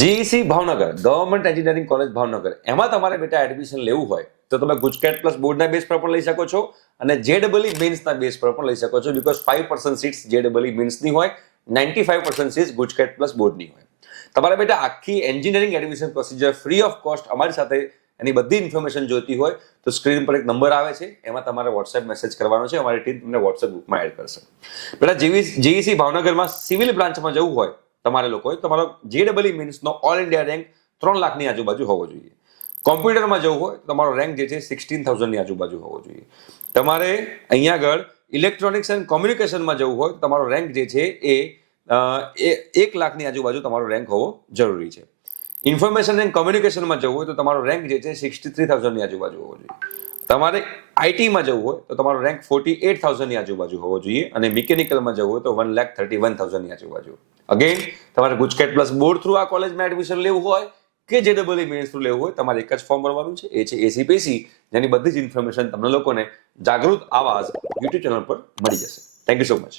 GEC Bhavnagar, government engineering college Bhavnagar, એમાં તમારે બેટા એડમિશન લેવું હોય તો તમે ગુજકેટ પ્લસ બોર્ડના બેઝ પર પણ લઈ શકો છો અને જેડબલઈ મેન્સના બેઝ પર પણ લઈ શકો છો. બીકોઝ 5% સીટ્સ જેડબલઈ મેન્સની હોય, 95% સીટ્સ ગુજકેટ પ્લસ બોર્ડની હોય. તમારે બેટા આખી engineering admission procedure free of cost અમારી સાથે એની બધી ઇન્ફોર્મેશન જોઈતી હોય તો સ્ક્રીન પર એક નંબર આવે છે, એમાં તમારે વોટ્સએપ મેસેજ કરવાનો છે. અમારી ટીમ તમને વોટ્સએપ ગ્રુપમાં એડ કરશે. બેટા જીઈસી ભાવનગરમાં સિવિલ બ્રાન્ચમાં જવું હોય તમારે લોકોએ, તમારો જેડબલઈ મીન્સનો ઓલ ઇન્ડિયા રેન્ક 3 લાખની આજુબાજુ હોવો જોઈએ. કોમ્પ્યુટરમાં જવું હોય તો તમારો રેન્ક જે છે 16,000ની આજુબાજુ હોવો જોઈએ. તમારે અહીંયા આગળ ઇલેક્ટ્રોનિક્સ એન્ડ કોમ્યુનિકેશનમાં જવું હોય તો તમારો રેન્ક જે છે એ 1 લાખની આજુબાજુ તમારો રેન્ક હોવો જરૂરી છે. ઇન્ફોર્મેશન એન્ડ કોમ્યુનિકેશનમાં જવું હોય તો તમારો રેન્ક જે છે 63,000ની આજુબાજુ હોવો જોઈએ. તમારે આઈટીમાં જવું હોય તો તમારો રેન્ક 48,000ની આજુબાજુ હોવો જોઈએ અને મિકેનિકલમાં જવું હોય તો 1,31,000ની આજુબાજુ. અગેન તમારે ગુજકેટ પ્લસ બોર્ડ થ્રુ આ કોલેજમાં એડમિશન લેવું હોય કે જેડબલઈ મેન્સ થ્રુ લેવું હોય, તમારે એક જ ફોર્મ ભરવાનું છે, એ છે એસીપીસી, જેની બધી જ ઇન્ફોર્મેશન તમને લોકોને જાગૃત આવાજ યુટ્યુબ ચેનલ પર મળી જશે. Thank you so much.